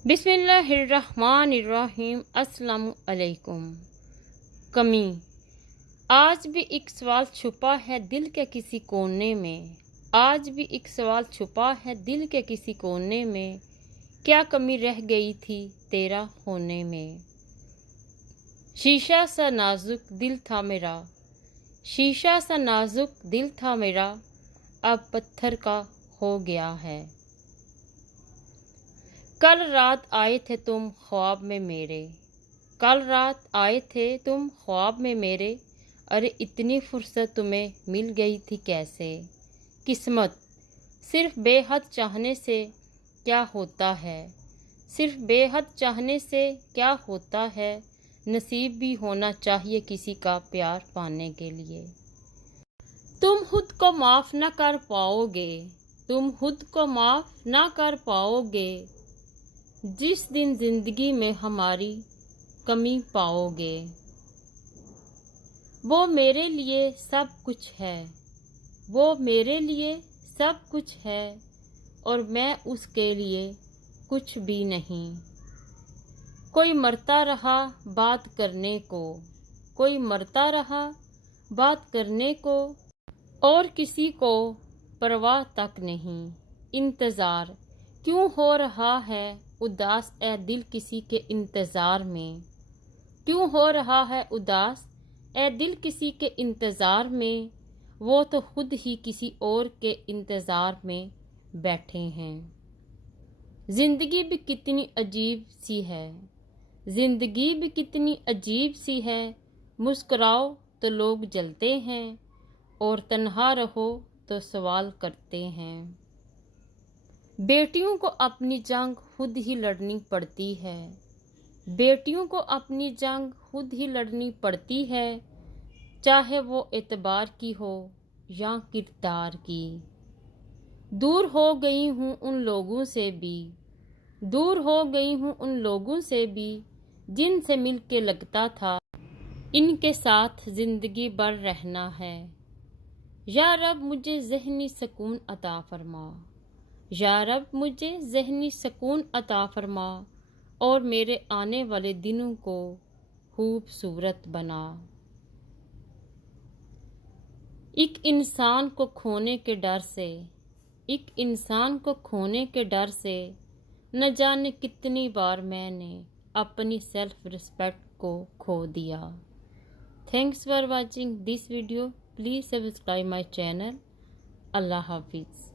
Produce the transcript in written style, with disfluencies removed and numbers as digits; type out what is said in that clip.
बिस्मिल्लाहिर्रहमानिर्रहीम। अस्सलामु अलैकुम। कमी। आज भी एक सवाल छुपा है दिल के किसी कोने में। आज भी एक सवाल छुपा है दिल के किसी कोने में। क्या कमी रह गई थी तेरा होने में। शीशा सा नाजुक दिल था मेरा, शीशा सा नाजुक दिल था मेरा, अब पत्थर का हो गया है। कल रात आए थे तुम ख्वाब में मेरे, कल रात आए थे तुम ख्वाब में मेरे। अरे इतनी फुर्सत तुम्हें मिल गई थी कैसे। किस्मत सिर्फ बेहद चाहने से क्या होता है, सिर्फ बेहद चाहने से क्या होता है। नसीब भी होना चाहिए किसी का प्यार पाने के लिए। तुम खुद को माफ़ ना कर पाओगे, तुम खुद को माफ़ ना कर पाओगे। जिस दिन जिंदगी में हमारी कमी पाओगे। वो मेरे लिए सब कुछ है, वो मेरे लिए सब कुछ है, और मैं उसके लिए कुछ भी नहीं। कोई मरता रहा बात करने को, कोई मरता रहा बात करने को, और किसी को परवाह तक नहीं। इंतज़ार क्यों हो रहा है उदास ए दिल किसी के इंतज़ार में। क्यों हो रहा है उदास ए दिल किसी के इंतज़ार में। वो तो खुद ही किसी और के इंतज़ार में बैठे हैं। ज़िंदगी भी कितनी अजीब सी है, ज़िंदगी भी कितनी अजीब सी है। मुस्कुराओ तो लोग जलते हैं, और तन्हा रहो तो सवाल करते हैं। बेटियों को अपनी जंग खुद ही लड़नी पड़ती है, बेटियों को अपनी जंग खुद ही लड़नी पड़ती है। चाहे वो एतबार की हो या किरदार की। दूर हो गई हूँ उन लोगों से भी, दूर हो गई हूँ उन लोगों से भी, जिनसे मिल के लगता था इनके साथ ज़िंदगी भर रहना है। या रब मुझे ज़हनी सुकून अता फरमा, या रब मुझे ज़हनी सुकून अता फरमा, और मेरे आने वाले दिनों को खूबसूरत बना। एक इंसान को खोने के डर से, एक इंसान को खोने के डर से, न जाने कितनी बार मैंने अपनी सेल्फ रिस्पेक्ट को खो दिया। Thanks for watching this video. Please subscribe my channel. अल्लाह हाफिज़।